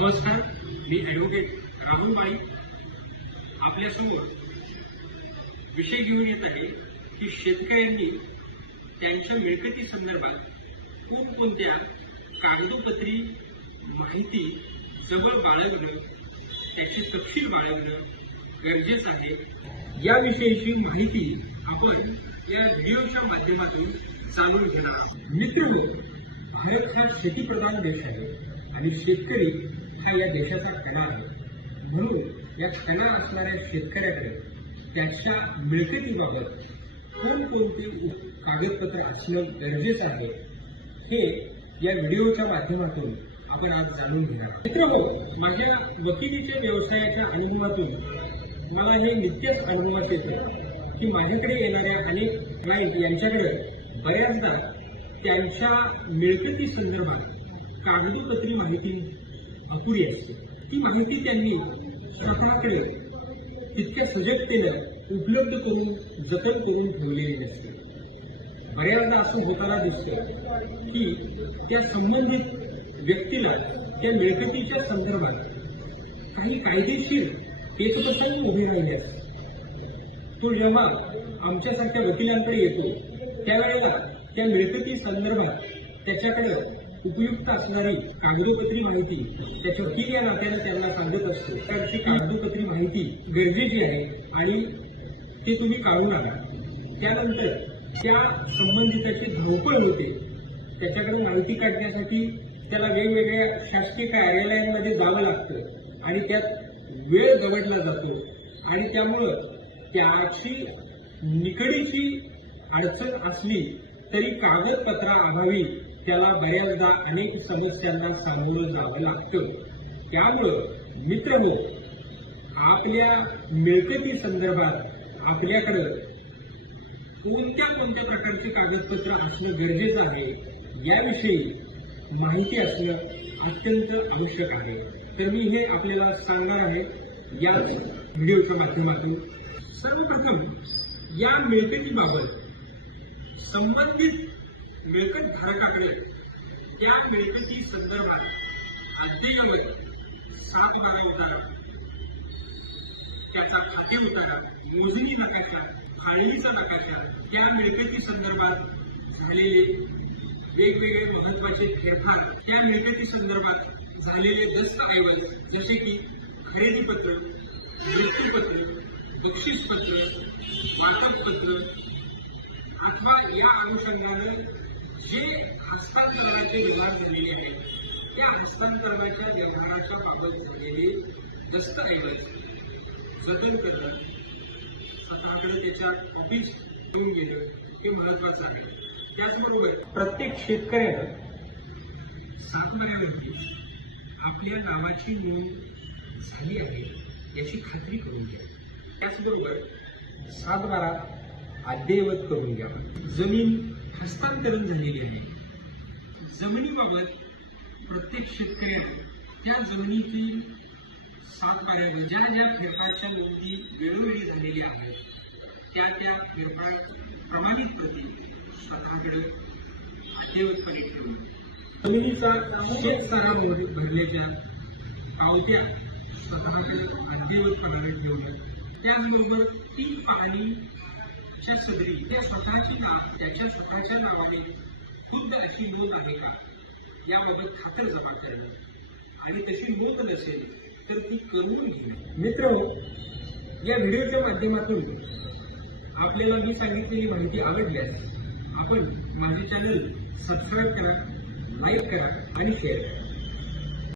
नमस्कार, मी ॲडव्होकेट राहुल माळी आपल्यासमोर विषय घेऊन येत आहे की शेतकऱ्यांनी त्यांच्या मिळकती संदर्भात कोणकोणत्या कागदोपत्री माहिती जवळ बाळगणं, त्याचे तपशील बाळगणं गरजेचं आहे। याविषयीची माहिती आपण या व्हिडिओच्या माध्यमातून जाणून घेणार आहोत। मित्रांनो, भारत हा शेतीप्रधान देश आहे आणि शेतकरी हा या देशाचा कणा आहे। म्हणून या कणा असणाऱ्या शेतकऱ्याकडे त्याच्या मिळकतीबाबत कोणकोणते कागदपत्र असणं गरजेचं आहे हे या व्हिडिओच्या माध्यमातून आपण आज जाणून घेणार आहोत। मित्रांनो, माझ्या वकिलीच्या व्यवसायाच्या अनुभवातून मला हे नित्यच अनुभवात येतं की माझ्याकडे येणाऱ्या अनेक क्लायंट यांच्याकडे बऱ्याचदा त्यांच्या मिळकती संदर्भात कागदोपत्री माहिती अपुरी असते। ती माहिती त्यांनी स्वतःकडे तितक्या सजगतेनं उपलब्ध करून जतन करून ठेवलेली नसते। बऱ्याचदा असं होताना दिसतं की त्या संबंधित व्यक्तीला त्या मिळकतीच्या संदर्भात काही कायदेशीर एकप्रसंग उभे राहिल्यास तो जेव्हा आमच्यासारख्या वकिलांकडे येतो त्यावेळेला त्या मिळकती संदर्भात त्याच्याकडे उपयुक्त असणारी कागदोपत्री माहिती त्याच्या वकील या नात्याने त्यांना सांगत असतो। त्याची कागदोपत्री माहिती गरजेची आहे आणि ते तुम्ही काढून आणा। त्यानंतर त्या संबंधिताची धावपळ होते। त्याच्याकडे माहिती काढण्यासाठी त्याला वेगवेगळ्या शासकीय कार्यालयांमध्ये जावं लागतं आणि त्यात वेळ दवडला जातो आणि त्यामुळं त्याची निकडीची अडचण असली तरी कागदपत्राअभावी त्याला बऱ्याचदा अनेक समस्यांना सामोरं जावं लागतं। त्यामुळं मित्रहो, आपल्या मिळकती संदर्भात आपल्याकडे कोणत्या प्रकारचे कागदपत्र असणं गरजेचं आहे याविषयी माहिती असणं अत्यंत आवश्यक आहे। तर मी हे आपल्याला सांगणार आहे याच व्हिडिओच्या माध्यमातून। सर्वप्रथम या मिळकतीबाबत संबंधित मिळकत धारकाकडे त्या मिळकती संदर्भात अद्ययावत 7/12 उतारा, त्याचा खाते उतारा, मोजणी नकाशा, फाळणीचा नकाशा, त्या मिळकती संदर्भात झालेले वेगवेगळे महत्वाचे फेरफार, त्या मिळकती संदर्भात झालेले दस्तऐवज जसे की खरेदीपत्र, मृत्यूपत्र, बक्षीसपत्र, वाटपपत्र अथवा या अनुषंगाने जे हस्तांतरणाचे व्यवहार झालेले आहेत त्या हस्तांतरणाच्या व्यवहाराच्या बाबत झालेले दस्तऐवज जतन करणं, स्वतःकडे त्याच्या ऑफिस घेऊन गेलं हे महत्वाचं आहे। त्याचबरोबर प्रत्येक शेतकऱ्यानं 7/12वरती आपल्या नावाची नोंद झाली आहे याची खात्री करून घ्या। त्याचबरोबर 7/12 अद्ययावत करून घ्यावा। जमीन हस्तांतरण झालेली आहे। जमिनीबाबत प्रत्येक शेतकऱ्याने त्या जमिनीतील 7/12 ज्या फेरफारच्या नोंदी वेळोवेळी झालेल्या आहेत त्या फेरफार प्रमाणित प्रती स्वतःकडे अद्ययावतपणे ठेवणं, जमिनीचा शेतसारा भरल्याच्या पावत्या स्वतःकडे अद्ययावतपणाने ठेवणं, त्याचबरोबर 3 पाहणीच्या सदरी त्याच्या स्वतःच्या नावाने खुद्द अशी नोंद आहे का याबाबत खातर जमा करणं आणि तशी नोंद नसेल तर ती करून घेणं। मित्रांनो, या व्हिडिओच्या माध्यमातून आपल्याला मी सांगितलेली माहिती आवडल्यास आपण माझे चॅनल सबस्क्राईब करा, लाईक करा आणि शेअर करा।